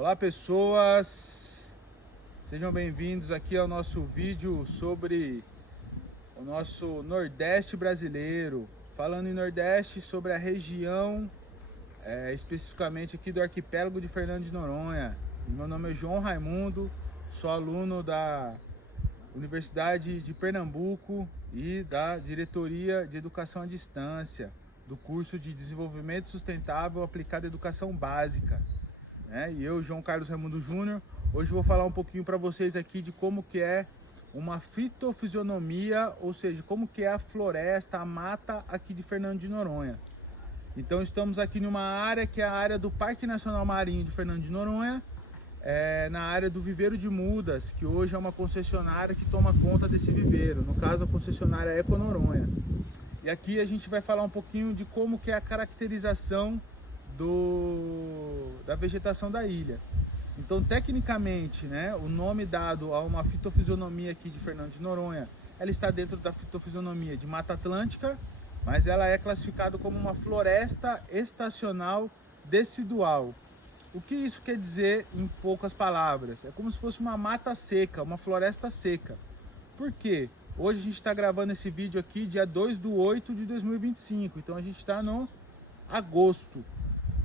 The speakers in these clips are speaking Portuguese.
Olá pessoas, sejam bem-vindos aqui ao nosso vídeo sobre o nosso Nordeste brasileiro. Falando em Nordeste, sobre a região, especificamente aqui do arquipélago de Fernando de Noronha. Meu nome é João Raimundo, sou aluno da Universidade de Pernambuco e da Diretoria de Educação à Distância, do curso de Desenvolvimento Sustentável aplicado à Educação Básica. E eu, João Carlos Raimundo Júnior, hoje vou falar um pouquinho para vocês aqui de como que é uma fitofisionomia, ou seja, como que é a floresta, a mata aqui de Fernando de Noronha. Então estamos aqui numa área que é a área do Parque Nacional Marinho de Fernando de Noronha, na área do Viveiro de Mudas, que hoje é uma concessionária que toma conta desse viveiro, no caso a concessionária Eco Noronha. E aqui a gente vai falar um pouquinho de como que é a caracterização da vegetação da ilha. Então, tecnicamente, o nome dado a uma fitofisionomia aqui de Fernando de Noronha, ela está dentro da fitofisionomia de Mata Atlântica, mas ela é classificada como uma floresta estacional decidual. O que isso quer dizer em poucas palavras? É como se fosse uma mata seca, uma floresta seca. Por quê? Hoje a gente está gravando esse vídeo aqui dia 2/8 de 2025, então a gente está no agosto,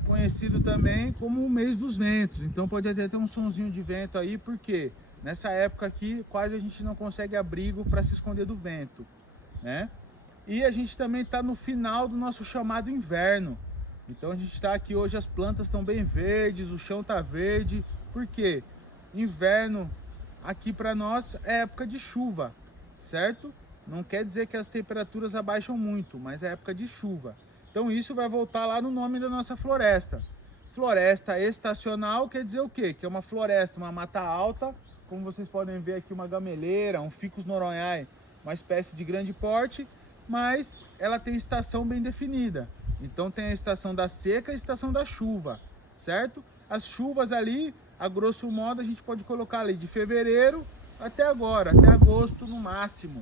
conhecido também como o mês dos ventos. Então pode até ter um sonzinho de vento aí, porque nessa época aqui quase a gente não consegue abrigo para se esconder do vento, E a gente também está no final do nosso chamado inverno. Então a gente está aqui hoje, as plantas estão bem verdes, o chão está verde. Por quê? Inverno aqui para nós é época de chuva, certo? Não quer dizer que as temperaturas abaixam muito, mas é época de chuva. Então isso vai voltar lá no nome da nossa floresta. Floresta estacional quer dizer o quê? Que é uma floresta, uma mata alta, como vocês podem ver aqui, uma gameleira, um ficus noronhae, uma espécie de grande porte, mas ela tem estação bem definida. Então tem a estação da seca e a estação da chuva, certo? As chuvas ali, a grosso modo, a gente pode colocar ali de fevereiro até agora, até agosto no máximo,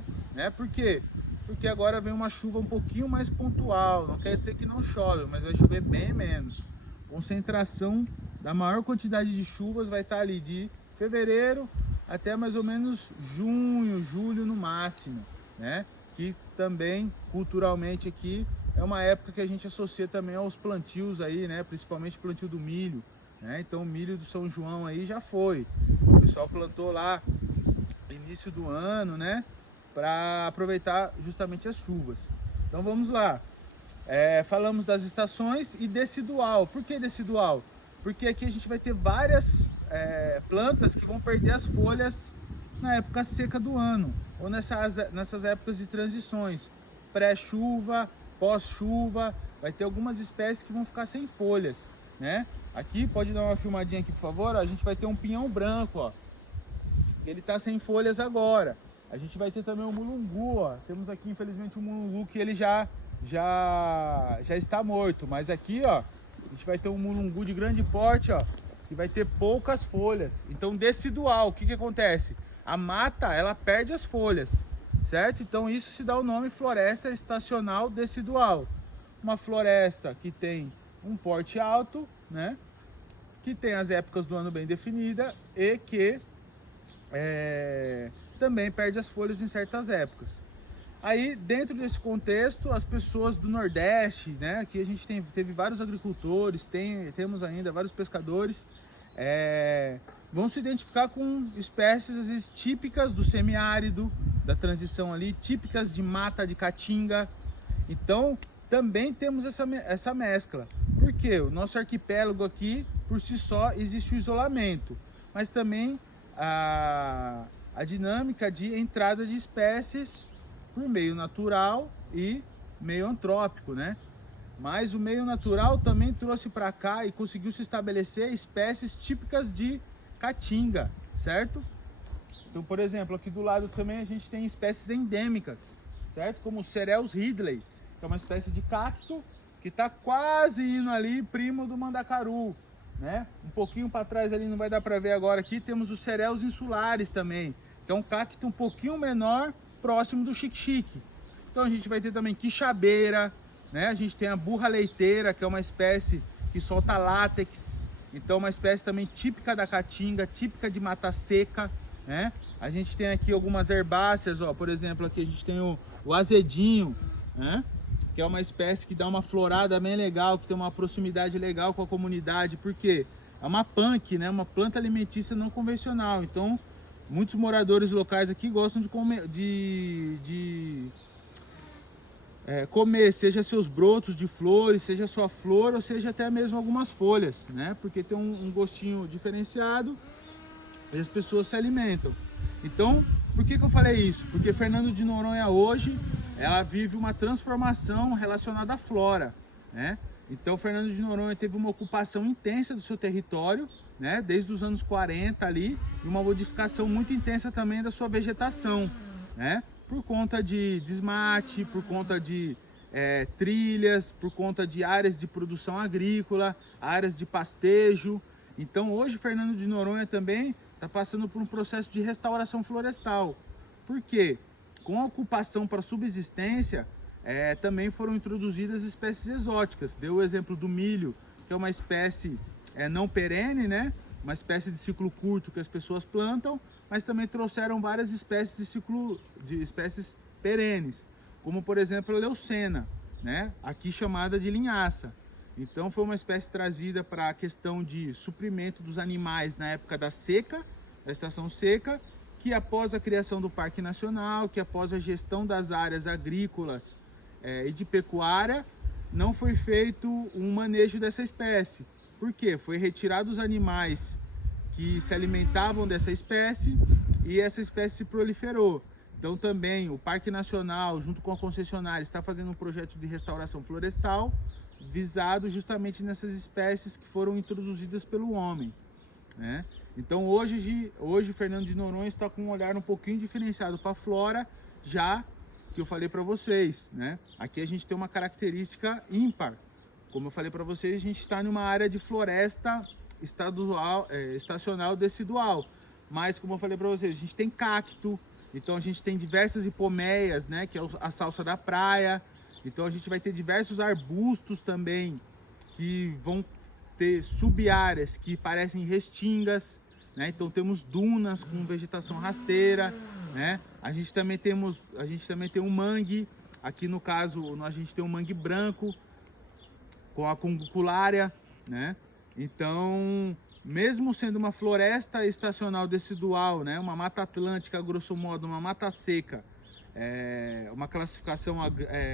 Por quê? Porque agora vem uma chuva um pouquinho mais pontual, não quer dizer que não chove, mas vai chover bem menos. Concentração da maior quantidade de chuvas vai estar ali de fevereiro até mais ou menos junho, julho no máximo, Que também culturalmente aqui é uma época que a gente associa também aos plantios aí, Principalmente plantio do milho, Então o milho do São João aí já foi. O pessoal plantou lá início do ano, para aproveitar justamente as chuvas. Então vamos lá. Falamos das estações e decidual. Por que decidual? Porque aqui a gente vai ter várias plantas que vão perder as folhas na época seca do ano, ou nessas épocas de transições, pré-chuva, pós-chuva. Vai ter algumas espécies que vão ficar sem folhas, Aqui, pode dar uma filmadinha aqui, por favor. A gente vai ter um pinhão branco, ó. Ele está sem folhas agora. A gente vai ter também o mulungu, ó. Temos aqui, infelizmente, um mulungu que ele já está morto. Mas aqui, ó, a gente vai ter um mulungu de grande porte, ó, que vai ter poucas folhas. Então, decidual, o que acontece? A mata, ela perde as folhas, certo? Então, isso se dá o nome floresta estacional decidual. Uma floresta que tem um porte alto, Que tem as épocas do ano bem definidas e que também perde as folhas em certas épocas. Aí, dentro desse contexto, as pessoas do Nordeste, Aqui a gente teve vários agricultores, temos ainda vários pescadores, vão se identificar com espécies, às vezes, típicas do semiárido, da transição ali, típicas de mata de caatinga. Então, também temos essa mescla. Por quê? O nosso arquipélago aqui, por si só, existe o isolamento, mas também a dinâmica de entrada de espécies por meio natural e meio antrópico, Mas o meio natural também trouxe para cá e conseguiu se estabelecer espécies típicas de caatinga, certo? Então, por exemplo, aqui do lado também a gente tem espécies endêmicas, certo? Como o Cereus ridley, que é uma espécie de cacto que está quase indo ali, primo do mandacaru, Um pouquinho para trás ali, não vai dar para ver agora aqui, temos os Cereus insulares também, que é um cacto um pouquinho menor, próximo do xique-xique. Então a gente vai ter também quixabeira, A gente tem a burra leiteira, que é uma espécie que solta látex, Então uma espécie também típica da Caatinga, típica de mata seca, né? A gente tem aqui algumas herbáceas, ó, por exemplo, aqui a gente tem o azedinho, né? Que é uma espécie que dá uma florada bem legal, que tem uma proximidade legal com a comunidade, porque é uma punk, né? Uma planta alimentícia não convencional. Então, muitos moradores locais aqui gostam de comer, seja seus brotos de flores, seja sua flor, ou seja até mesmo algumas folhas, né? Porque tem um gostinho diferenciado e as pessoas se alimentam. Então, por que eu falei isso? Porque Fernando de Noronha hoje, ela vive uma transformação relacionada à flora, né? Então, Fernando de Noronha teve uma ocupação intensa do seu território, né? Desde os anos 40 ali, e uma modificação muito intensa também da sua vegetação, né? Por conta de desmate, por conta de trilhas, por conta de áreas de produção agrícola, áreas de pastejo. Então hoje Fernando de Noronha também está passando por um processo de restauração florestal. Por quê? Com a ocupação para subsistência, também foram introduzidas espécies exóticas. Deu o exemplo do milho, que é uma espécie não perene, né? Uma espécie de ciclo curto que as pessoas plantam, mas também trouxeram várias espécies de espécies perenes, como por exemplo a leucena, né? Aqui chamada de linhaça. Então foi uma espécie trazida para a questão de suprimento dos animais na época da seca, da estação seca, que após a criação do Parque Nacional, que após a gestão das áreas agrícolas e de pecuária, não foi feito um manejo dessa espécie. Por quê? Foi retirado os animais que se alimentavam dessa espécie e essa espécie se proliferou. Então também o Parque Nacional, junto com a concessionária, está fazendo um projeto de restauração florestal visado justamente nessas espécies que foram introduzidas pelo homem, né? Então hoje Fernando de Noronha está com um olhar um pouquinho diferenciado para a flora, já que eu falei para vocês, né? Aqui a gente tem uma característica ímpar. Como eu falei para vocês, a gente está numa área de floresta estacional decidual. Mas, como eu falei para vocês, a gente tem cacto, então a gente tem diversas hipomeias, né? Que é a salsa da praia. Então a gente vai ter diversos arbustos também, que vão ter sub-áreas que parecem restingas, né? Então temos dunas com vegetação rasteira, né? A gente também tem um mangue. Aqui no caso a gente tem um mangue branco com a cunguculária, né? Então, mesmo sendo uma floresta estacional decidual, né? Uma mata atlântica, grosso modo, uma mata seca, uma classificação,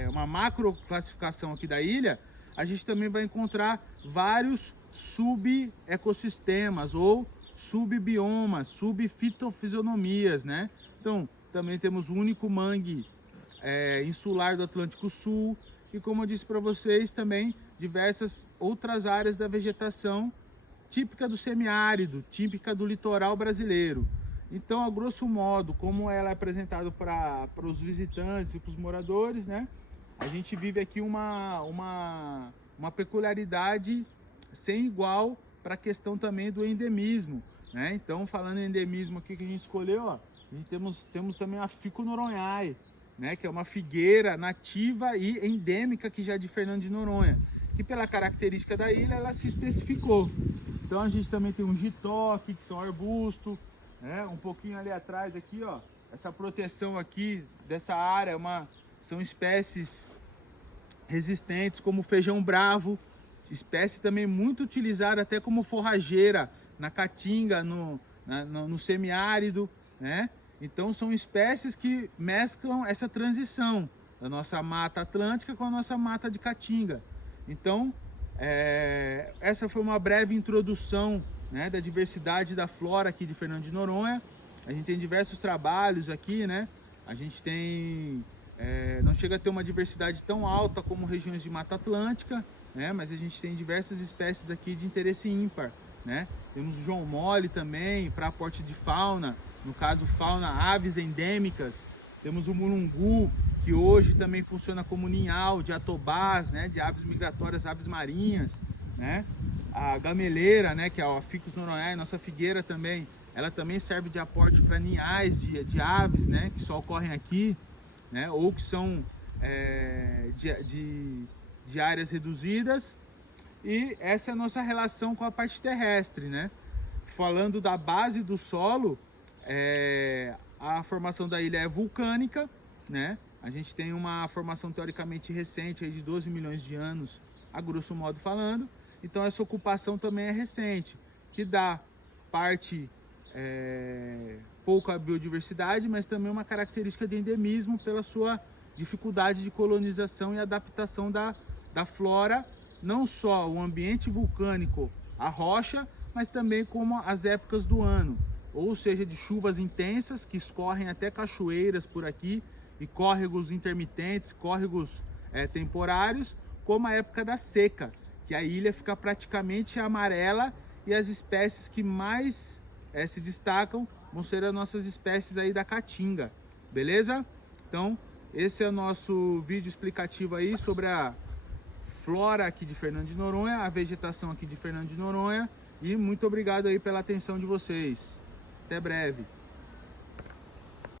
uma macro classificação aqui da ilha, a gente também vai encontrar vários sub-ecossistemas ou sub-biomas, sub-fitofisionomias, né? Então, também temos o único mangue insular do Atlântico Sul e, como eu disse para vocês, também diversas outras áreas da vegetação típica do semiárido, típica do litoral brasileiro. Então, a grosso modo, como ela é apresentada para os visitantes e para os moradores, né? A gente vive aqui uma peculiaridade sem igual para a questão também do endemismo, né? Então, falando em endemismo aqui que a gente escolheu, ó, a gente temos também a Fico noronhae, né? Que é uma figueira nativa e endêmica aqui já de Fernando de Noronha, que pela característica da ilha ela se especificou. Então a gente também tem um jitó aqui, que são arbustos, né? Um pouquinho ali atrás aqui, ó, essa proteção aqui dessa área são espécies resistentes como o feijão bravo, espécie também muito utilizada até como forrageira na caatinga, no semiárido, né? Então são espécies que mesclam essa transição da nossa mata atlântica com a nossa mata de caatinga. Então, essa foi uma breve introdução, né, da diversidade da flora aqui de Fernando de Noronha. A gente tem diversos trabalhos aqui, né? A gente tem, não chega a ter uma diversidade tão alta como regiões de Mata Atlântica, né? Mas a gente tem diversas espécies aqui de interesse ímpar, né? Temos o João Mole também, para aporte de fauna, no caso fauna, aves endêmicas. Temos o mulungu, que hoje também funciona como ninhal de atobás, né, de aves migratórias, aves marinhas, né? A gameleira, né, que é a Ficus noronhae, nossa figueira também, ela também serve de aporte para ninhais de aves, né, que só ocorrem aqui, né, ou que são de áreas reduzidas. E essa é a nossa relação com a parte terrestre, né? Falando da base do solo, a formação da ilha é vulcânica, né? A gente tem uma formação teoricamente recente aí de 12 milhões de anos, a grosso modo falando. Então essa ocupação também é recente, que dá parte pouca biodiversidade, mas também uma característica de endemismo pela sua dificuldade de colonização e adaptação da flora, não só o ambiente vulcânico, a rocha, mas também como as épocas do ano, ou seja, de chuvas intensas que escorrem até cachoeiras por aqui e córregos intermitentes, córregos temporários, como a época da seca, que a ilha fica praticamente amarela e as espécies que mais se destacam vão ser as nossas espécies aí da caatinga, beleza? Então, esse é o nosso vídeo explicativo aí sobre a flora aqui de Fernando de Noronha, a vegetação aqui de Fernando de Noronha, e muito obrigado aí pela atenção de vocês. Até breve.